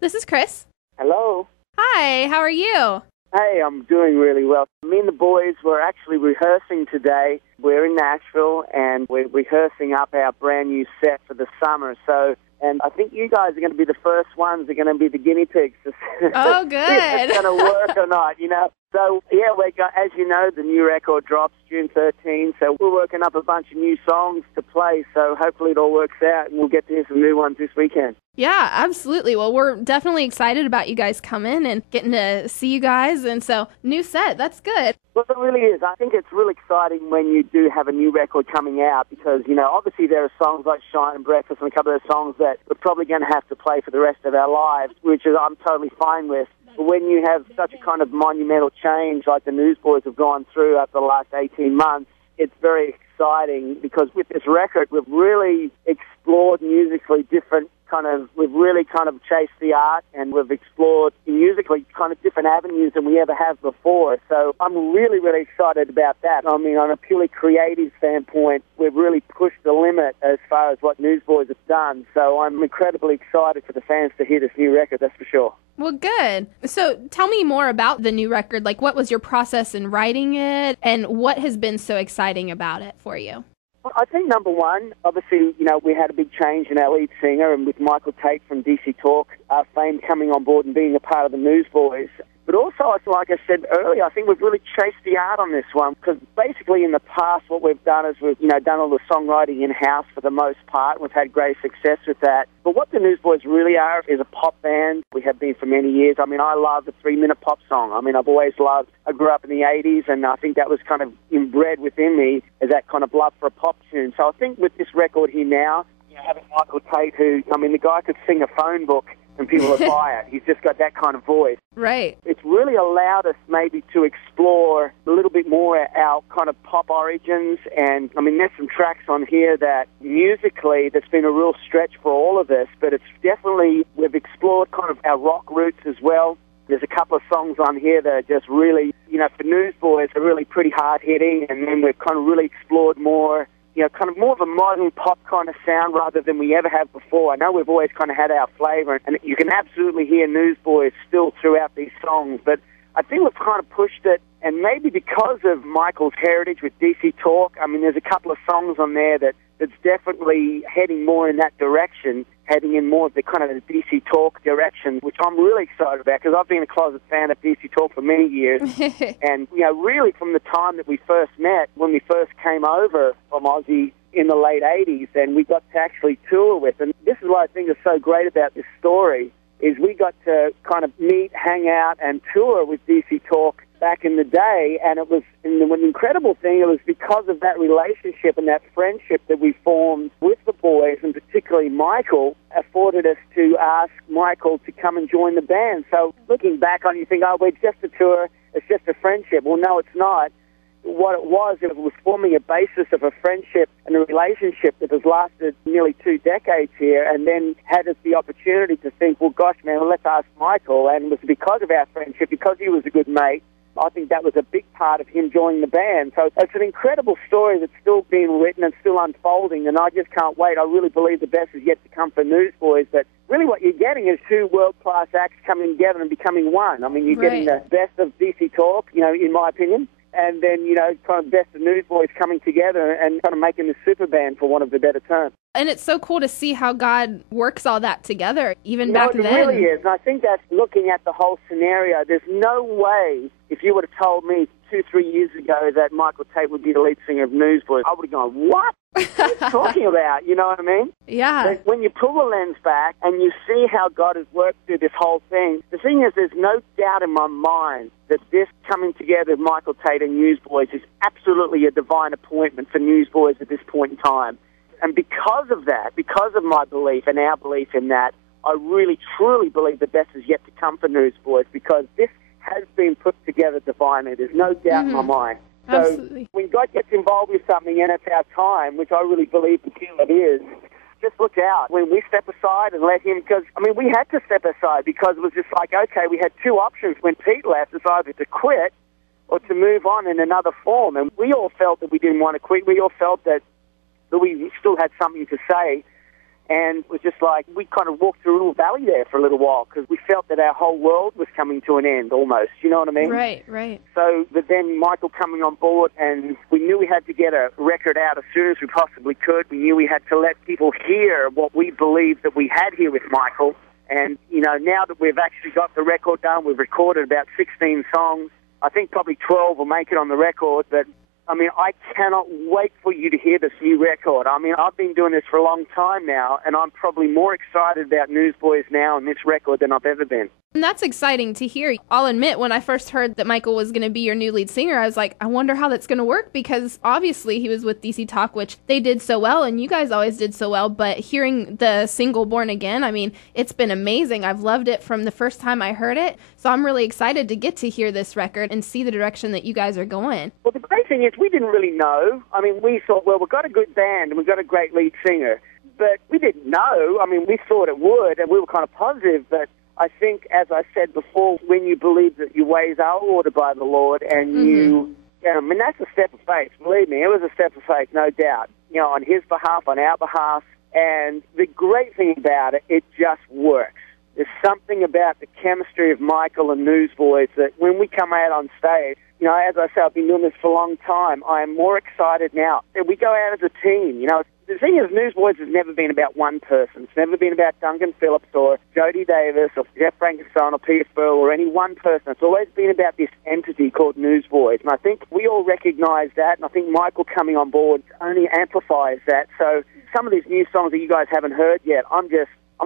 This is Kris. Hello. Hi, how are you? Hey, I'm doing really well. Me and the boys were actually rehearsing today. We're in Nashville, and we're rehearsing up our brand new set for the summer. And I think you guys are going to be the first ones that are going to be the guinea pigs to Oh, see good. if it's going to work or not, you know. So, yeah, as you know, the new record drops June 13, so we're working up a bunch of new songs to play, so hopefully it all works out, and we'll get to hear some new ones this weekend. Yeah, absolutely. Well, we're definitely excited about you guys coming and getting to see you guys, and so new set, that's good. Well, it really is. I think it's really exciting when you do have a new record coming out because, you know, obviously there are songs like Shine and Breakfast and a couple of songs that we're probably going to have to play for the rest of our lives, which I'm totally fine with. But when you have such a kind of monumental change like the Newsboys have gone through over the last 18 months, it's very exciting because with this record, we've really explored musically we've really kind of chased the art and we've explored musically kind of different avenues than we ever have before. So I'm really, really excited about that. I mean, on a purely creative standpoint, we've really pushed the limit as far as what Newsboys have done. So I'm incredibly excited for the fans to hear this new record, that's for sure. Well, good. So tell me more about the new record. Like, what was your process in writing it, and what has been so exciting about it for you? I think number one, obviously, you know, we had a big change in our lead singer, and with Michael Tait from DC Talk fame coming on board and being a part of the Newsboys. But also, like I said earlier, I think we've really chased the art on this one because basically in the past what we've done is we've, you know, done all the songwriting in-house for the most part. We've had great success with that. But what the Newsboys really are is a pop band. We have been for many years. I mean, I love a 3-minute pop song. I mean, I grew up in the 80s, and I think that was kind of inbred within me as that kind of love for a pop tune. So I think with this record here now, you know, having Michael Tait, the guy could sing a phone book and people would buy it. He's just got that kind of voice. Right. It's really allowed us maybe to explore a little bit more our kind of pop origins. And, I mean, there's some tracks on here that musically that's been a real stretch for all of us, but it's definitely, we've explored kind of our rock roots as well. There's a couple of songs on here that are just really, you know, for Newsboys are really pretty hard-hitting, and then we've kind of really explored more, you know, kind of more of a modern pop kind of sound rather than we ever have before. I know we've always kind of had our flavour, and you can absolutely hear Newsboys still throughout these songs, but I think we've kind of pushed it, and maybe because of Michael's heritage with DC Talk, I mean, there's a couple of songs on there that's definitely heading more in that direction, heading in more of the kind of the DC Talk direction, which I'm really excited about because I've been a closet fan of DC Talk for many years. And, you know, really from the time that we first met, when we first came over from Aussie in the late 80s, and we got to actually tour with them. This is what I think is so great about this story, is we got to kind of meet, hang out, and tour with DC Talk back in the day, and it was an incredible thing. It was because of that relationship and that friendship that we formed with the boys, and particularly Michael, afforded us to ask Michael to come and join the band. So looking back on it, you think, oh, it's just a tour, it's just a friendship. Well, no, it's not. What it was forming a basis of a friendship and a relationship that has lasted nearly 2 decades here, and then had us the opportunity to think, well, gosh, man, let's ask Michael. And it was because of our friendship, because he was a good mate, I think that was a big part of him joining the band. So it's an incredible story that's still being written and still unfolding, and I just can't wait. I really believe the best is yet to come for Newsboys, but really what you're getting is 2 world-class acts coming together and becoming one. I mean, you're getting the best of DC Talk, you know, in my opinion, and then, you know, kind of best of Newsboys coming together and kind of making the super band, for want of a better term. And it's so cool to see how God works all that together, even back then. It really is, and I think that's looking at the whole scenario. There's no way, if you would have told me 2-3 years ago that Michael Tait would be the lead singer of Newsboys, I would have gone, what? What are you talking about? You know what I mean? Yeah. But when you pull the lens back and you see how God has worked through this whole thing, the thing is, there's no doubt in my mind that this coming together of Michael Tait and Newsboys is absolutely a divine appointment for Newsboys at this point in time. And because of that, because of my belief and our belief in that, I really, truly believe the best is yet to come for Newsboys, because this has been put together divinely. There's no doubt in my mind. So Absolutely. When God gets involved with something and it's our time, which I really believe it is, just look out. When we step aside and let him, because, I mean, we had to step aside because it was just like, okay, we had 2 options when Pete left. It's either to quit or to move on in another form. And we all felt that we didn't want to quit. We all felt that we still had something to say. And it was just like, we kind of walked through a little valley there for a little while because we felt that our whole world was coming to an end almost, you know what I mean? Right. So, but then Michael coming on board, and we knew we had to get a record out as soon as we possibly could. We knew we had to let people hear what we believed that we had here with Michael. And, you know, now that we've actually got the record done, we've recorded about 16 songs. I think probably 12 will make it on the record, but I mean, I cannot wait for you to hear this new record. I mean, I've been doing this for a long time now, and I'm probably more excited about Newsboys now and this record than I've ever been. And that's exciting to hear. I'll admit, when I first heard that Michael was going to be your new lead singer, I was like, I wonder how that's going to work, because obviously he was with DC Talk, which they did so well, and you guys always did so well. But hearing the single Born Again, I mean, it's been amazing. I've loved it from the first time I heard it. So I'm really excited to get to hear this record and see the direction that you guys are going. Well, the great thing is we didn't really know. I mean, we thought, well, we've got a good band and we've got a great lead singer. But we didn't know. I mean, we thought it would, and we were kind of positive, but I think, as I said before, when you believe that your ways are ordered by the Lord and I mean, that's a step of faith. Believe me, it was a step of faith, no doubt. You know, on his behalf, on our behalf. And the great thing about it, it just works. There's something about the chemistry of Michael and Newsboys that when we come out on stage, you know, as I say, I've been doing this for a long time. I am more excited now that we go out as a team. You know, the thing is, Newsboys has never been about one person. It's never been about Duncan Phillips or Jody Davis or Jeff Frankenstein or Peter Spurl or any one person. It's always been about this entity called Newsboys. And I think we all recognise that, and I think Michael coming on board only amplifies that. So some of these new songs that you guys haven't heard yet, I'm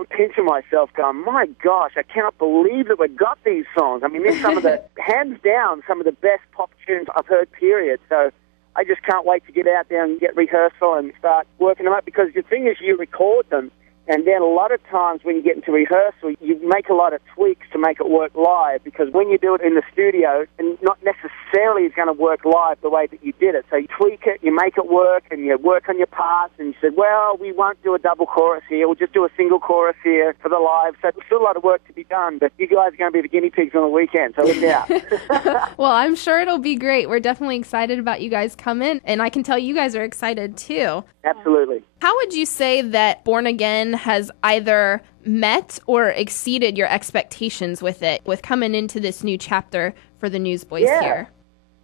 pinching myself going, my gosh, I cannot believe that we've got these songs. I mean, they're some of the, hands down, some of the best pop tunes I've heard, period. So I just can't wait to get out there and get rehearsal and start working them up, because the thing is, you record them, and then a lot of times when you get into rehearsal, you make a lot of tweaks to make it work live, because when you do it in the studio, and not necessarily it's going to work live the way that you did it. So you tweak it, you make it work, and you work on your parts, and you said, well, we won't do a double chorus here, we'll just do a single chorus here for the live. So there's still a lot of work to be done, but you guys are going to be the guinea pigs on the weekend, so look out. Well, I'm sure it'll be great. We're definitely excited about you guys coming, and I can tell you guys are excited too. Absolutely. How would you say that Born Again has either met or exceeded your expectations with it, with coming into this new chapter for the Newsboys here?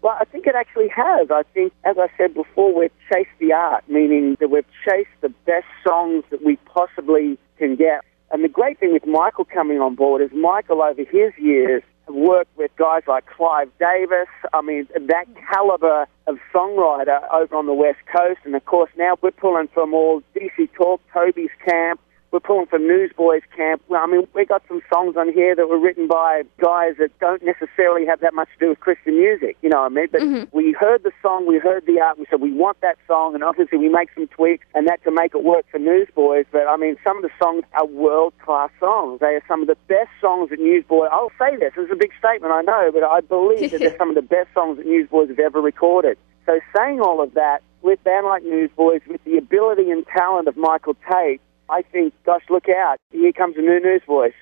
Well, I think it actually has. I think, as I said before, we've chased the art, meaning that we've chased the best songs that we possibly can get. And the great thing with Michael coming on board is Michael, over his years, worked with guys like Clive Davis. I mean, that caliber of songwriter over on the West Coast. And, of course, now we're pulling from all DC Talk, Toby's camp. We're pulling from Newsboys camp. Well, I mean, we got some songs on here that were written by guys that don't necessarily have that much to do with Christian music, you know what I mean? But we heard the song, we heard the art, we said we want that song, and obviously we make some tweaks and that to make it work for Newsboys. But, I mean, some of the songs are world-class songs. They are some of the best songs that Newsboys... I'll say this is a big statement, I know, but I believe that they're some of the best songs that Newsboys have ever recorded. So saying all of that, with a band like Newsboys, with the ability and talent of Michael Tait, I think, gosh, look out. Here comes a new Newsboys.